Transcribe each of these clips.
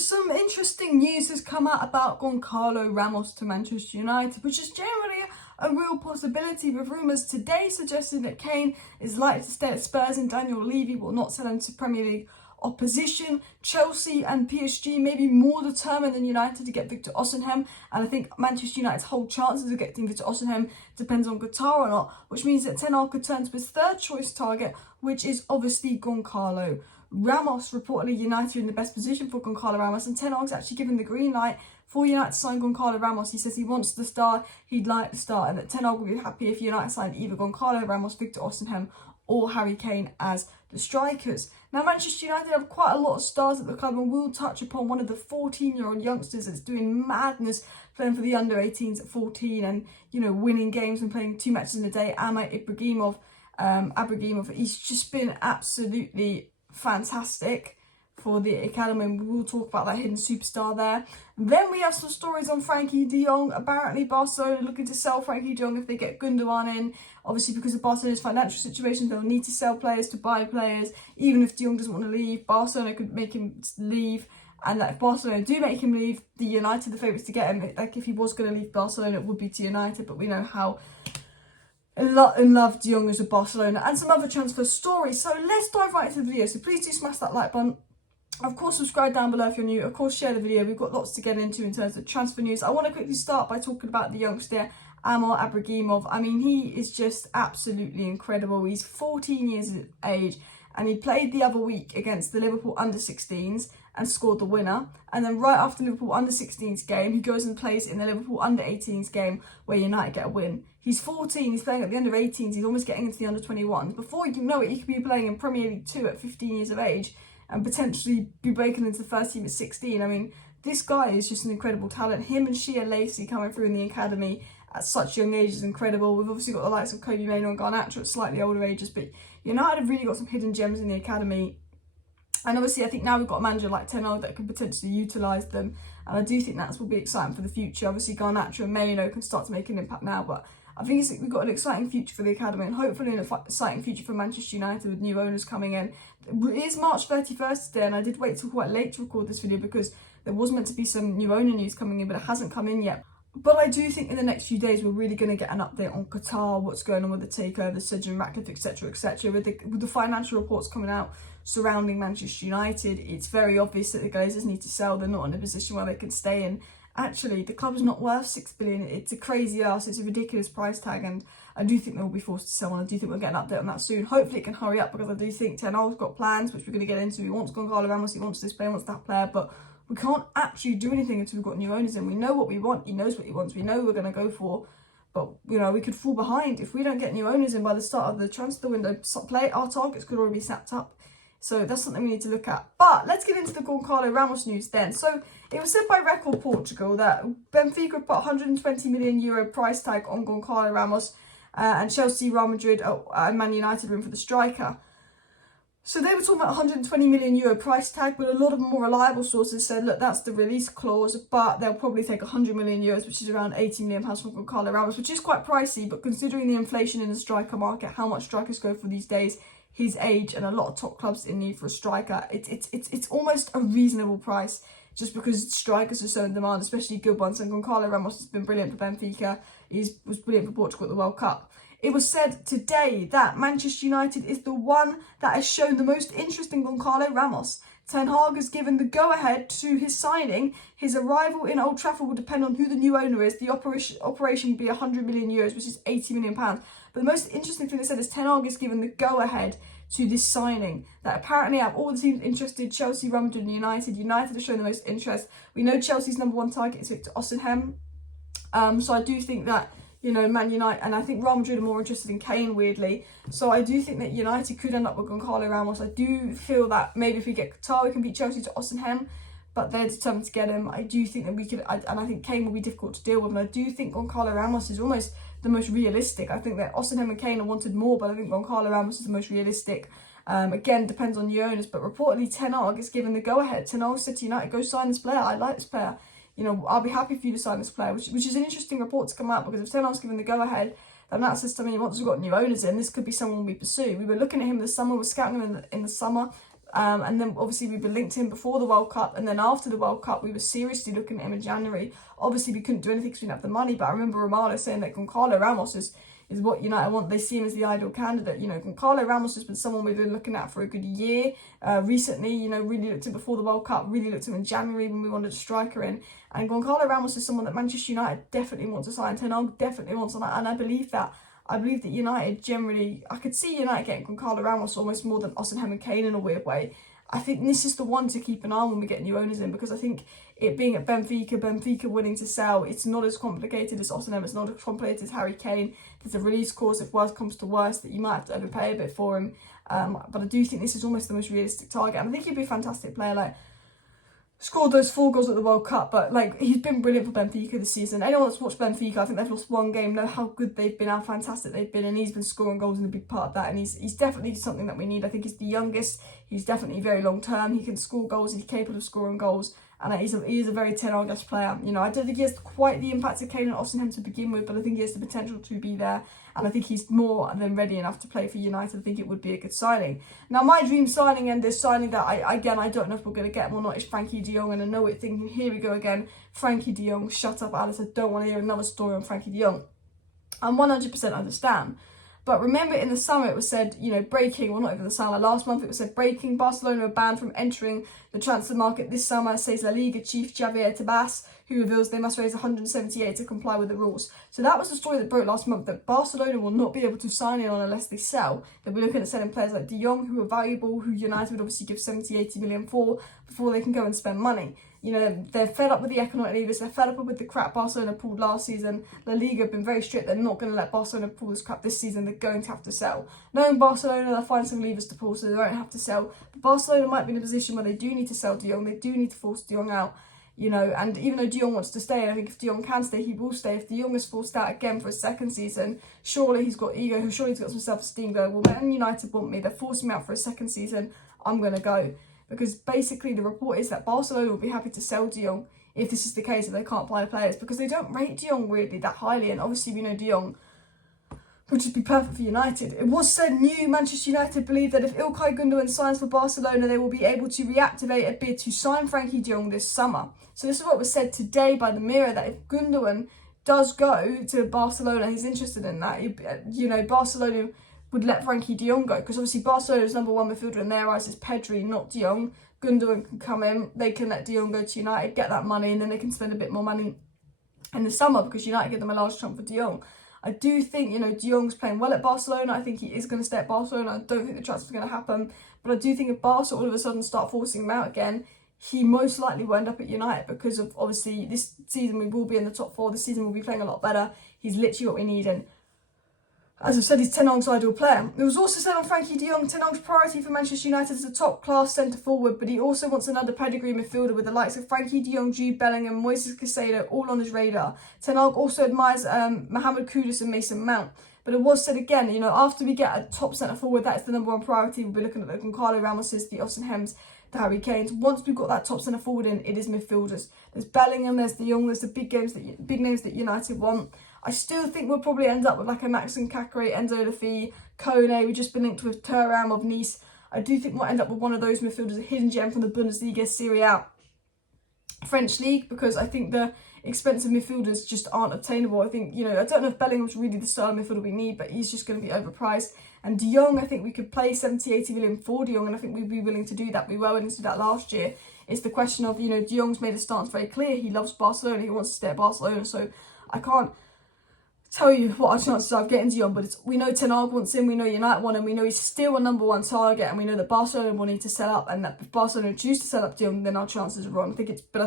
some interesting news has come out about Goncalo Ramos to Manchester United, which is generally a real possibility, with rumours today suggesting that Kane is likely to stay at Spurs and Daniel Levy will not sell him to Premier League opposition. Chelsea and PSG may be more determined than United to get Victor Osimhen, and I think Manchester United's whole chances of getting Victor Osimhen depends on Qatar or not, which means that Ten Hag could turn to his third choice target, which is obviously Goncalo Ramos. Reportedly, United are in the best position for Goncalo Ramos, and Ten Hag's actually given the green light for United to sign Goncalo Ramos. He says he wants to start, he'd like to start, and that Ten Hag would be happy if United signed either Goncalo Ramos, Victor Osimhen or Harry Kane as the strikers. Now, Manchester United have quite a lot of stars at the club, and we'll touch upon one of the 14-year-old youngsters that's doing madness playing for the under-18s at 14 and, you know, winning games and playing 2 matches in a day, Amir Ibragimov. He's just been absolutely fantastic for the academy, and we'll talk about that hidden superstar there. Then we have some stories on Frenkie De Jong. Apparently Barcelona looking to sell Frenkie De Jong if they get Gundogan in. Obviously, because of Barcelona's financial situation, they'll need to sell players to buy players. Even if De Jong doesn't want to leave, Barcelona could make him leave, and that if Barcelona do make him leave, the United the favourites to get him. Like, if he was going to leave Barcelona, it would be to United, but we know how in love De Jong is with Barcelona, and some other transfer stories. So let's dive right into the video. So please do smash that like button. Of course, subscribe down below if you're new. Of course, share the video. We've got lots to get into in terms of transfer news. I want to quickly start by talking about the youngster, Amir Ibragimov. I mean, he is just absolutely incredible. He's 14 years of age, and he played the other week against the Liverpool under-16s and scored the winner. And then right after the Liverpool under-16s game, he goes and plays in the Liverpool under-18s game where United get a win. He's 14, he's playing at the under-18s, he's almost getting into the under-21s. Before you know it, he could be playing in Premier League 2 at 15 years of age and potentially be breaking into the first team at 16. I mean, this guy is just an incredible talent. Him and Shia Lacey coming through in the academy at such young age is incredible. We've obviously got the likes of Kobe Mainoo and Garnacho at slightly older ages, but United have really got some hidden gems in the academy. And obviously, I think now we've got a manager like Ten Hag that can potentially utilise them. And I do think that will be exciting for the future. Obviously, Garnacho and Mainoo can start to make an impact now, but I think we've got an exciting future for the academy, and hopefully an exciting future for Manchester United with new owners coming in. It is March 31st today, and I did wait till quite late to record this video because there was meant to be some new owner news coming in, but it hasn't come in yet. But I do think in the next few days we're really going to get an update on Qatar, what's going on with the takeover, Sir Ratcliffe, etc., etc. With the financial reports coming out surrounding Manchester United, it's very obvious that the Glazers need to sell. They're not in a position where they can stay in. Actually, the club is not worth $6 billion. It's a crazy ass. It's a ridiculous price tag, and I do think they will be forced to sell, and I do think we'll get an update on that soon. Hopefully, it can hurry up because I do think Ten Hag's got plans, which we're going to get into. He wants Goncalo Ramos, he wants this player, he wants that player, but we can't actually do anything until we've got new owners in. We know what we want. He knows what he wants. We know we're going to go for, but you know we could fall behind if we don't get new owners in by the start of the transfer window. Our targets could already be snapped up. So that's something we need to look at. But let's get into the Goncalo Ramos news then. So it was said by Record Portugal that Benfica put €120 million price tag on Goncalo Ramos, and Chelsea, Real Madrid and Man United were in for the striker. So they were talking about €120 million price tag, but a lot of more reliable sources said, look, that's the release clause, but they'll probably take €100 million, which is around £80 million from Goncalo Ramos, which is quite pricey, but considering the inflation in the striker market, how much strikers go for these days, his age, and a lot of top clubs in need for a striker, it's almost a reasonable price just because strikers are so in demand, especially good ones. And Goncalo Ramos has been brilliant for Benfica. He was brilliant for Portugal at the World Cup. It was said today that Manchester United is the one that has shown the most interest in Goncalo Ramos. Ten Hag has given the go-ahead to his signing. His arrival in Old Trafford will depend on who the new owner is. The operation will be €100 million, which is £80 million. But the most interesting thing they said is Ten Hag has given the go-ahead to this signing. That apparently out of all the teams interested, Chelsea, Real Madrid and United have shown the most interest. We know Chelsea's number one target is Victor Osimhen. So I do think that, you know, Man United, and I think Real Madrid are more interested in Kane, weirdly. So I do think that United could end up with Goncalo Ramos. I do feel that maybe if we get Qatar, we can beat Chelsea to Osimhen, but they're determined to get him. I do think that we could, and I think Kane will be difficult to deal with, and I do think Goncalo Ramos is almost the most realistic. I think that Osimhen and Kane are wanted more, but I think Goncalo Ramos is the most realistic. Again, depends on the owners, but reportedly Ten Hag is given the go-ahead. Ten Hag said to United, go sign this player. I like this player. You know, I'll be happy for you to sign this player, which is an interesting report to come out, because if Ten Hag's given the go-ahead, then that says to me, once we've got new owners in, this could be someone we pursue. We were looking at him this summer, we're scouting him in the summer, And then obviously we were linked to him before the World Cup, and then after the World Cup we were seriously looking at him in January. Obviously we couldn't do anything because we didn't have the money, but I remember Romano saying that Goncalo Ramos is what United want. They see him as the ideal candidate. Goncalo Ramos has been someone we've been looking at for a good year. Recently, really looked at him before the World Cup, really looked at him in January when we wanted a striker in. And Goncalo Ramos is someone that Manchester United definitely want to sign. Ten Hag definitely wants, and I believe that. I believe that United generally, I could see United getting Goncalo Ramos almost more than Osimhen and Kane in a weird way. I think this is the one to keep an eye on when we get new owners in, because I think it being at Benfica willing to sell, it's not as complicated as Osimhen, it's not as complicated as Harry Kane. There's a release clause if worst comes to worst that you might have to overpay a bit for him. But I do think this is almost the most realistic target, and I think he'd be a fantastic player. Scored those 4 goals at the World Cup, but he's been brilliant for Benfica this season. Anyone that's watched Benfica, I think they've lost 1 game, know how good they've been, how fantastic they've been, and he's been scoring goals in a big part of that, and he's definitely something that we need. I think he's the youngest, he's definitely very long term, he can score goals, he's capable of scoring goals, and he is a very Ten Hag player. I don't think he has quite the impact of Kane and Osimhen to begin with, but I think he has the potential to be there, and I think he's more than ready enough to play for United. I think it would be a good signing. Now, my dream signing, and this signing that I don't know if we're going to get him or not, is Frenkie De Jong, and I know it thinking, here we go again, Frenkie De Jong, shut up Alice, I don't want to hear another story on Frenkie De Jong. I 100% understand. But remember in the summer it was said, breaking, well not even the summer, last month it was said breaking, Barcelona are banned from entering the transfer market this summer, says La Liga chief Javier Tebas, who reveals they must raise 178 to comply with the rules. So that was the story that broke last month, that Barcelona will not be able to sign in on unless they sell. They'll be looking at selling players like De Jong, who are valuable, who United would obviously give 70-80 million for, before they can go and spend money. They're fed up with the economic levers, they're fed up with the crap Barcelona pulled last season. La Liga have been very strict, they're not going to let Barcelona pull this crap this season, they're going to have to sell. Knowing Barcelona, they'll find some levers to pull, so they won't have to sell. But Barcelona might be in a position where they do need to sell De Jong, they do need to force De Jong out. And even though De Jong wants to stay, and I think if De Jong can stay, he will stay. If De Jong is forced out again for a second season, surely he's got ego, surely he's got some self-esteem going, well, Man United want me, they're forcing me out for a second season, I'm going to go. Because basically the report is that Barcelona will be happy to sell De Jong if this is the case, if they can't buy players, because they don't rate De Jong weirdly that highly, and obviously we know De Jong would just be perfect for United. It was said new Manchester United believe that if Ilkay Gundogan signs for Barcelona, they will be able to reactivate a bid to sign Frenkie De Jong this summer. So this is what was said today by the Mirror, that if Gundogan does go to Barcelona, he's interested in that. Barcelona would let Frenkie De Jong go, because obviously Barcelona's number 1 midfielder in their eyes is Pedri, not De Jong. Gundogan can come in, they can let De Jong go to United, get that money, and then they can spend a bit more money in the summer because United give them a large chunk for De Jong. I do think, De Jong's playing well at Barcelona. I think he is going to stay at Barcelona. I don't think the transfer is going to happen. But I do think if Barca all of a sudden start forcing him out again, he most likely will end up at United, because of obviously this season we will be in the top 4. This season we'll be playing a lot better. He's literally what we need, and as I've said, he's Ten Hag's ideal player. It was also said on Frenkie De Jong, Ten Hag's priority for Manchester United is a top-class centre-forward, but he also wants another pedigree midfielder with the likes of Frenkie De Jong, Jude Bellingham, Moises Caicedo, all on his radar. Ten Hag also admires Mohamed Kudus and Mason Mount. But it was said again, after we get a top centre-forward, that is the number 1 priority. We'll be looking at the Goncalo Ramoses, the Osimhens, the Harry Kanes. Once we've got that top centre-forward in, it is midfielders. There's Bellingham, there's De Jong, there's the big names that United want. I still think we'll probably end up with a Maxim Kakare, Enzo Lafi, Kone. We've just been linked with Thuram of Nice. I do think we'll end up with one of those midfielders, a hidden gem from the Bundesliga, Serie A, French League, because I think the expensive midfielders just aren't obtainable. I think, I don't know if Bellingham's really the style of midfielder we need, but he's just going to be overpriced. And De Jong, I think we could play 70-80 million for De Jong, and I think we'd be willing to do that. We were willing to do that last year. It's the question of, De Jong's made his stance very clear. He loves Barcelona. He wants to stay at Barcelona, so I can't tell you what our chances are of getting De Jong, but we know Ten Hag wants him, we know United want him, we know he's still a number 1 target, and we know that Barcelona will need to sell up, and that if Barcelona choose to sell up De Jong, then our chances are on. I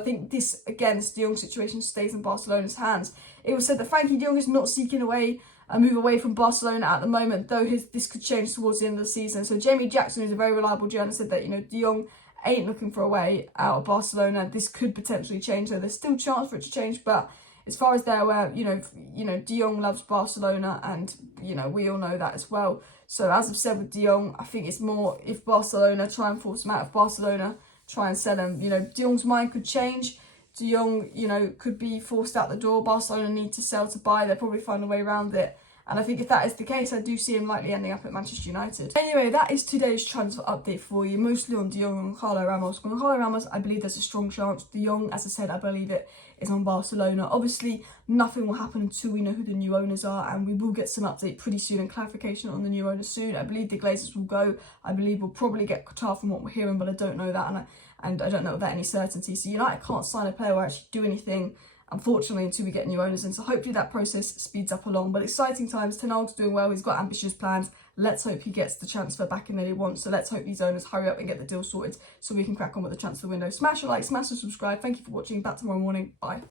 think this De Jong situation stays in Barcelona's hands. It was said that Frenkie De Jong is not seeking a move away from Barcelona at the moment, though this could change towards the end of the season. So Jamie Jackson, who's a very reliable journalist, said that De Jong ain't looking for a way out of Barcelona. This could potentially change, though there's still chance for it to change, but as far as they're aware, De Jong loves Barcelona, and, we all know that as well. So as I've said with De Jong, I think it's more if Barcelona try and force him out of Barcelona, try and sell him. De Jong's mind could change. De Jong, could be forced out the door. Barcelona need to sell to buy. They'll probably find a way around it. And I think if that is the case, I do see him likely ending up at Manchester United. Anyway, that is today's transfer update for you, mostly on De Jong and Goncalo Ramos. Goncalo Ramos, I believe there's a strong chance. De Jong, as I said, I believe it is on Barcelona. Obviously, nothing will happen until we know who the new owners are, and we will get some update pretty soon and clarification on the new owners soon. I believe the Glazers will go. I believe we'll probably get Qatar from what we're hearing, but I don't know that, and I don't know without any certainty. So United can't sign a player or actually do anything, unfortunately, until we get new owners in. So hopefully that process speeds up along. But exciting times. Ten Hag's doing well. He's got ambitious plans. Let's hope he gets the transfer back in that he wants. So let's hope these owners hurry up and get the deal sorted so we can crack on with the transfer window. Smash a like, smash a subscribe. Thank you for watching. Back tomorrow morning. Bye.